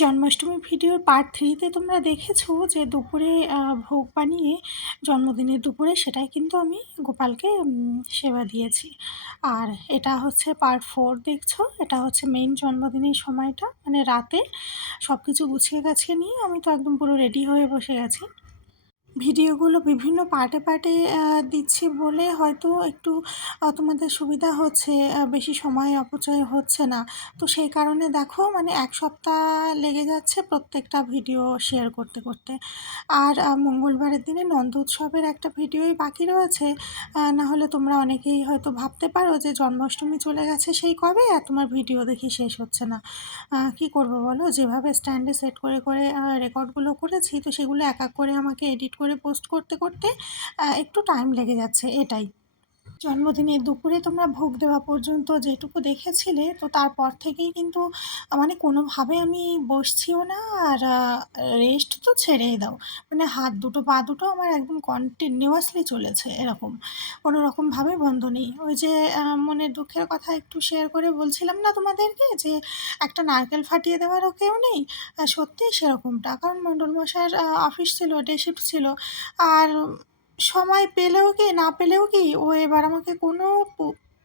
জন্মাষ্টমী ভিডিওর পার্ট থ্রিতে তোমরা দেখেছ যে দুপুরে ভোগ বানিয়ে জন্মদিনের দুপুরে সেটাই কিন্তু আমি গোপালকে সেবা দিয়েছি। আর এটা হচ্ছে পার্ট ফোর দেখছ, এটা হচ্ছে মেইন জন্মদিনের সময়টা। মানে রাতে সব কিছু গুছিয়ে গাছিয়ে নিয়ে আমি তো একদম পুরো রেডি হয়ে বসে গেছি ভিডিওগুলো বিভিন্ন পার্টে পার্টে দিচ্ছি বলে হয়তো একটু তোমাদের সুবিধা হচ্ছে বেশি সময় অপচয় হচ্ছে না। তো সেই কারণে দেখো মানে এক সপ্তাহ লেগে যাচ্ছে প্রত্যেকটা ভিডিও শেয়ার করতে করতে। আর মঙ্গলবারের দিনে নন্দ উৎসবের একটা ভিডিওই বাকি রয়েছে। না হলে তোমরা অনেকেই হয়তো ভাবতে পারো যে জন্মাষ্টমী চলে গেছে, সেই কবে? আর তোমার ভিডিও দেখি শেষ হচ্ছে না। কি করব বলো? যেভাবে স্ট্যান্ডে সেট করে করে রেকর্ডগুলো করেছি, তো সেগুলো এক এক করে আমাকে এডিট করে পোস্ট করতে করতে একটু টাইম লেগে যাচ্ছে এটাই। জন্মদিনের দুপুরে তোমরা ভোগ দেওয়া পর্যন্ত যেটুকু দেখেছিলে, তো তারপর থেকেই কিন্তু মানে কোনোভাবে আমি বসছিও না আর রেস্ট তো ছেড়েই দাও। মানে হাত দুটো, পা দুটো আমার একদম কন্টিনিউয়াসলি চলেছে এরকম। কোনো রকমভাবে বন্ধ নেই। ওই যে মনের দুঃখের কথা একটু শেয়ার করে বলছিলাম না তোমাদেরকে যে, একটা নারকেল ফাটিয়ে দেওয়ারও কেউ নেই। সত্যিই সেরকমটা। কারণ মণ্ডল মশাইয়ের অফিস ছিল ডে শিফট ছিল। আর সময় পেলেও কি, না পেলেও কি, ও এবার আমাকে কোনো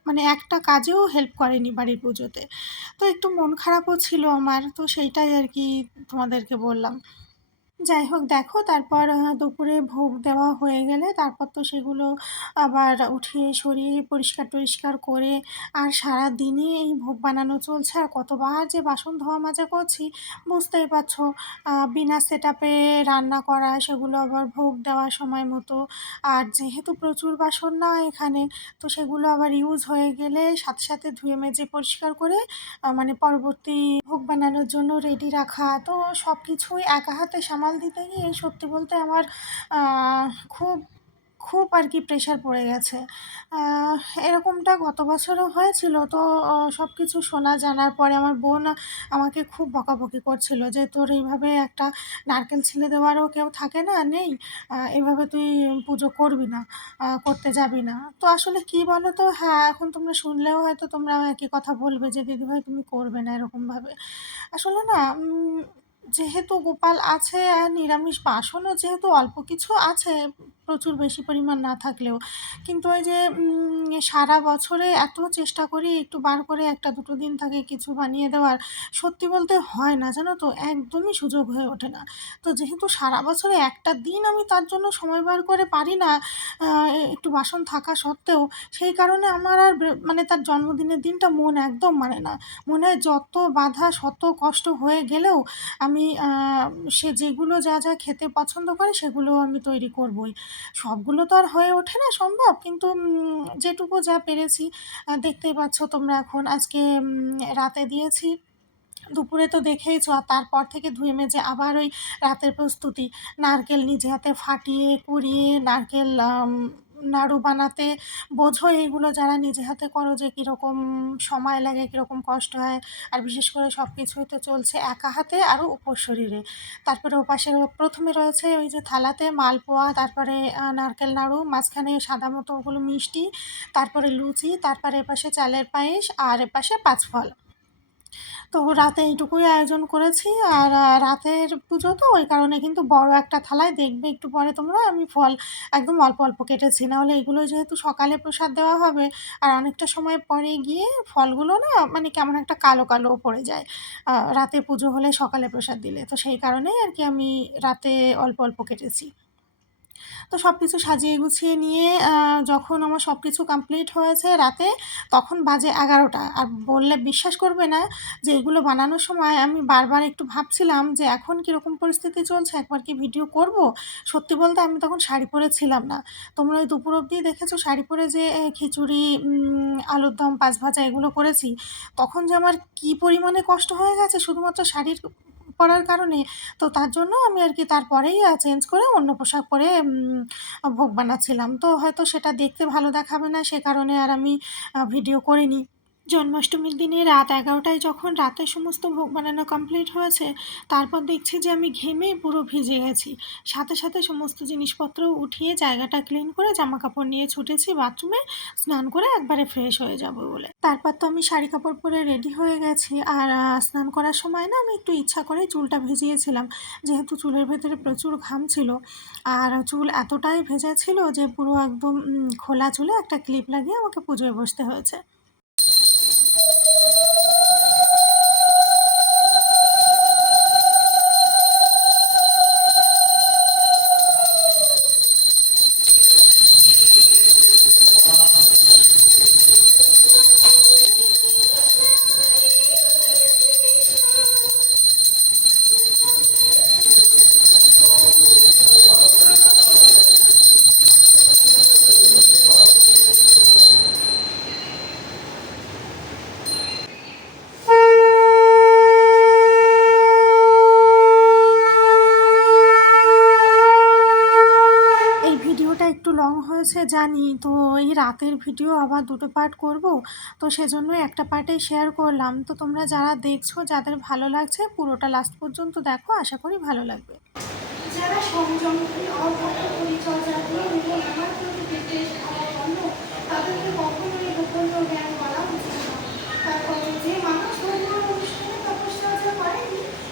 মানে একটা কাজেও হেল্প করেনি বাড়ির পুজোতে। তো একটু মন খারাপও ছিল আমার, তো সেইটাই আর কি তোমাদেরকে বললাম। যাই হোক দেখো, তারপর দুপুরে ভোগ দেওয়া হয়ে গেলে তারপর তো সেগুলো আবার উঠিয়ে সরিয়ে পরিষ্কার টরিষ্কার করে আর সারা দিনে এই ভোগ বানানো চলছে। আর কতবার যে বাসন ধোয়া মাজা করছি, বুঝতেই পারছ বিনা সেট রান্না করা, সেগুলো আবার ভোগ দেওয়া সময় মতো। আর যেহেতু প্রচুর বাসন না এখানে, তো সেগুলো আবার ইউজ হয়ে গেলে সাথে সাথে ধুয়ে মেজে পরিষ্কার করে মানে পরবর্তী ভোগ বানানোর জন্য রেডি রাখা। তো সব কিছুই একা হাতে সামাল দিতে গিয়ে সত্যি বলতে আমার খুব খুব আর কি প্রেশার পড়ে গেছে। এরকমটা গত বছরও হয়েছিল। তো সব কিছু শোনা জানার পরে আমার বোন আমাকে খুব বকাবকি করছিল যে, তোর এইভাবে একটা নারকেল ছিলে দেওয়ারও কেউ থাকে না, নেই? এভাবে তুই পুজো করবি না করতে যাবি না। তো আসলে কি বলো তো হ্যাঁ এখন তোমরা শুনলেও হয়তো তোমরা একই কথা বলবে যে, দিদিভাই, তুমি করবে না এরকমভাবে। আসলে না যেহেতু গোপাল আছে আর নিরামিষ বাসনও যেহেতু অল্প কিছু আছে, প্রচুর বেশি পরিমাণ না থাকলেও। কিন্তু ওই যে সারা বছরে এত চেষ্টা করি একটু বার করে একটা দুটো দিন থাকে কিছু বানিয়ে দেওয়ার। সত্যি বলতে হয় না, জানো তো, একদমই সুযোগ হয়ে ওঠে না। তো যেহেতু সারা বছরে একটা দিন আমি তার জন্য সময় বার করে পারি না একটু বাসন থাকা সত্ত্বেও, সেই কারণে আমার আর মানে তার জন্মদিনের দিনটা মন একদম মানে না। মনে হয় যত বাধা, শত কষ্ট হয়ে গেলেও আমি সে যেগুলো যা যা খেতে পছন্দ করে সেগুলো আমি তৈরি করবই। সবগুলো তো আর হয়ে ওঠে না সম্ভব, কিন্তু যেটুকু যা পেরেছি দেখতেই পাচ্ছ তোমরা এখন। আজকে রাতে দিয়েছি, দুপুরে তো দেখেইছো, আর তারপর থেকে ধুয়ে মেজে আবার ওই রাতের প্রস্তুতি। নারকেল নিজে হাতে ফাটিয়ে, কুড়িয়ে, নারকেল নাড়ু বানাতে, বোঝো এইগুলো যারা নিজে হাতে করো যে কীরকম সময় লাগে, কীরকম কষ্ট হয়। আর বিশেষ করে সব কিছুই তো চলছে একা হাতে আরও উপর শরীরে। তারপরে ওপাশে প্রথমে রয়েছে ওই যে থালাতে মালপোয়া, তারপরে নারকেল নাড়ু, মাঝখানে সাদা মতো ওগুলো মিষ্টি, তারপরে লুচি, তারপরে এপাশে চালের পায়েস, আর এপাশে পাঁচফল। তো রাতে এইটুকুই আয়োজন করেছি আর রাতের পুজো তো ওই কারণে কিন্তু বড় একটা থালায় দেখবে একটু পরে তোমরা। আমি ফল একদম অল্প অল্প কেটেছি। নাহলে এগুলো যেহেতু সকালে প্রসাদ দেওয়া হবে, আর অনেকটা সময় পরে গিয়ে ফলগুলো না মানে কেমন একটা কালো কালো পড়ে যায়। রাতে পুজো হলে সকালে প্রসাদ দিলে। তো সেই কারণেই আর কি আমি রাতে অল্প অল্প কেটেছি। তো সব কিছু সাজিয়ে গুছিয়ে নিয়ে যখন আমার সব কিছু কমপ্লিট হয়েছে রাতে, তখন বাজে এগারোটা। আর বললে বিশ্বাস করবে না যে এগুলো বানানোর সময় আমি বারবার একটু ভাবছিলাম যে এখন কীরকম পরিস্থিতি চলছে, একবার কি ভিডিও করব? সত্যি বলতে আমি তখন শাড়ি পরে ছিলাম না। তোমরা ওই দুপুর অবধি দেখেছ শাড়ি পরে যে খিচুড়ি আলুর দম, পাঁচ ভাজা এগুলো করেছি? তখন যে আমার কী পরিমাণে কষ্ট হয়ে গেছে, শুধুমাত্র শাড়ির পরার কারণে। তো তার জন্য আমি আর কি তারপরেই চেঞ্জ করে অন্য পোশাক পরে ভোগ বানাচ্ছিলাম। তো হয়তো সেটা দেখতে ভালো দেখাবে না, সে কারণে আর আমি ভিডিও করিনি। জন্মাষ্টমীর দিনে রাত এগারোটায় যখন রাতে সমস্ত ভোগ বানানো কমপ্লিট হয়েছে, তারপর দেখছি যে আমি ঘেমে পুরো ভিজে গেছি। সাথে সাথে সমস্ত জিনিসপত্র উঠিয়ে জায়গাটা ক্লিন করে জামা কাপড় নিয়ে ছুটেছি বাথরুমে স্নান করে একবারে ফ্রেশ হয়ে যাব বলে। তারপর তো আমি শাড়ি কাপড় পরে রেডি হয়ে গেছি আর স্নান করার সময় না আমি একটু ইচ্ছা করে চুলটা ভিজিয়েছিলাম, যেহেতু চুলের ভেতরে প্রচুর ঘাম ছিল। আর চুল এতটাই ভেজা ছিল যে পুরো একদম খোলা চুলে একটা ক্লিপ লাগিয়ে আমাকে পুজোয় বসতে হয়েছে। একটু লং হয়েছে জানি, তো এই রাতের ভিডিও আবার দুটো পার্ট করব। তো সেজন্য একটা পার্টে শেয়ার করলাম। তো তোমরা যারা দেখছ, যাদের ভালো লাগছে, পুরোটা লাস্ট পর্যন্ত দেখো, আশা করি ভালো লাগবে।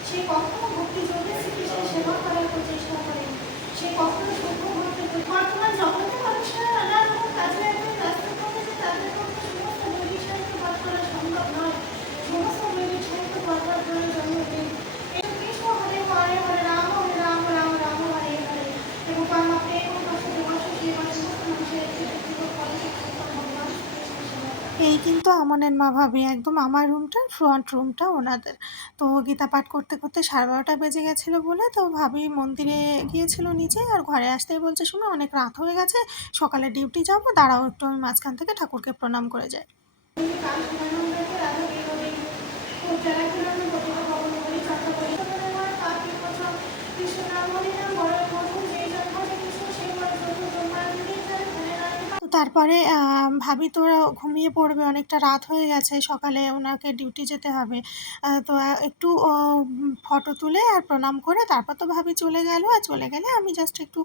সে কখনো ভক্তি যোগে শ্রীকৃষ্ণের সেবা করার প্রচেষ্টা করেনি। সে কখনো বর্তমান জগতে মানুষের নানা সমস্ত বৈদিক সাহিত্য পাঠ করা সম্ভব নয়। সমস্ত বৈদিক সাহিত্য পড়বার প্রয়োজন নেই কৃষ্ণ হরে হরে হরে রাম হরে রাম রাম রাম হরে হরে এবং পরমা প্রেম বসে দেবশ সেবা সমস্ত মানুষের একটি ব্যক্তিগত পদক্ষেপ ভগবান শ্রীকৃষ্ণের সেবা করা। এই কিন্তু আমানের মা ভাবি, একদম আমার রুমটা ফ্রন্ট রুমটা ওনাদের। তো গীতা পাঠ করতে করতে সাড়ে বারোটা বেজে গেছিল বলে তো ভাবি মন্দিরে গিয়েছিল নিচে আর ঘরে আসতেই বলছে, শুনে, অনেক রাত হয়ে গেছে, সকালে ডিউটি যাব, দাঁড়াও একটু, আমি মাঝখান থেকে ঠাকুরকে প্রণাম করে যাই। কৃষ্ণ তারপরে ভাবি তো ঘুমিয়ে পড়বে অনেকটা রাত হয়ে গেছে সকালে ওনাকে ডিউটি যেতে হবে। তো একটু ফটো তুলে আর প্রণাম করে তারপর তো ভাবি চলে গেল। আর চলে গেলে আমি জাস্ট একটু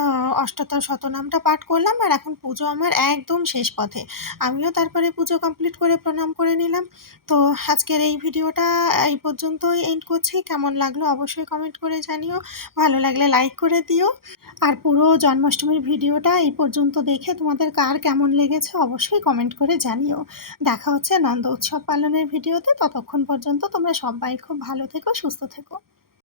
আহ, অষ্টোত্তর শতনামটা পাঠ করলাম আর এখন পুজো আমার একদম শেষ পথে। আমিও তারপরে পুজো কমপ্লিট করে প্রণাম করে নিলাম। তো আজকের এই ভিডিওটা এই পর্যন্তই এন্ড করছি। কেমন লাগল অবশ্যই কমেন্ট করে জানিও। ভালো লাগলে লাইক করে দিও। আর পুরো জন্মাষ্টমীর ভিডিওটা এই পর্যন্ত দেখে তোমাদের কার কেমন লেগেছে অবশ্যই কমেন্ট করে জানিও। দেখা হচ্ছে নন্দ উৎসব পালনের ভিডিওতে ততক্ষণ পর্যন্ত তোমরা সবাই খুব ভালো থেকো, সুস্থ থেকো।